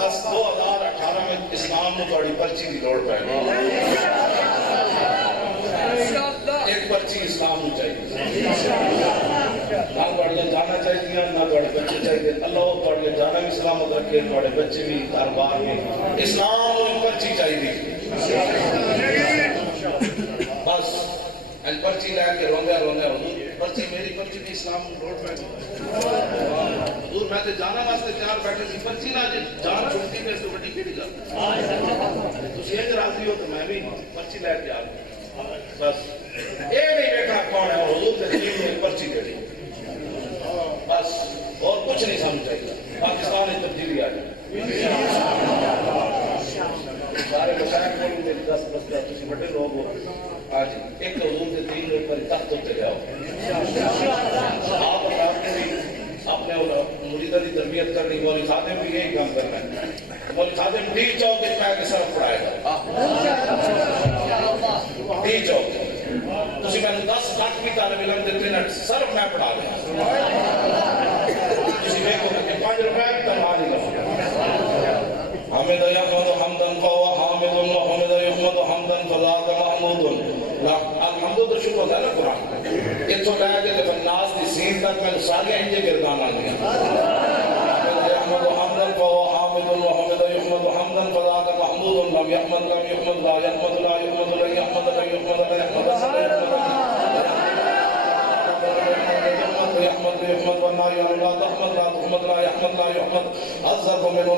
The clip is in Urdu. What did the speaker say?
بس 2018 میں اسلام کو تھوڑی پرچی کی لوڑ پہ ایک پرچی اسلام کو چاہیے نہ تھوڑے جانا چاہیے نہ تھوڑے بچے چاہیے اللہ تھوڑے جانا بھی سلامت رکھے تھوڑے بچے بھی کاروبار بھی اسلام کو پرچی چاہیے بس پرچی لے کے روندے پرچی میری پرچی بھی اسلام روڈ پہ حضور میں تے جانا واسطے تیار بیٹھے سی پرچی نہ جان چھٹی تے تو بڑی کیڑی گل تسی اج راضی ہو تو میں بھی پرچی لے کے آ بس اے نہیں بیٹھا کون ہے حضور تے دین میں پرچی کڑی بس اور کچھ نہیں سمجھ چاہیے پاکستان میں تبدیلی آ جائے سارے مشاہد کو میری 10 مسئلہ تسی بڑے لوگ ہو آج ایک حضور کے دین میں پر تخت ہوتے جاؤ آپ اپنے بھی اپنے مریدہ کی تربیت کرنی مولی خادم بھی یہی کام کرنا ہے مولی خادم ڈی چوک کے پہ کے صرف پڑھائے گا ڈی چوک تسی میں نے 10 لاکھ کی طالب علم دیتے ہیں صرف میں پڑھا لیں تسی میں کو کہ 5 روپے کی تنہا نہیں لگا حمد یحمد حمدن فوا حامد وحمد یحمد حمدن فذاک محمود الحمد تو شکر ہے نا قرآن اتھو لے کے جب الناس کی سین تک میں سارے انجے گردان آ دیا حمد یحمد حمدن فوا حامد وحمد یحمد حمدن فذاک محمود لم یحمد لا یحمد لا یحمد لا یحمد لا یحمد لا يحمد والنار لا تحمد لا تحمد لا يحمد لا يحمد الظرف منه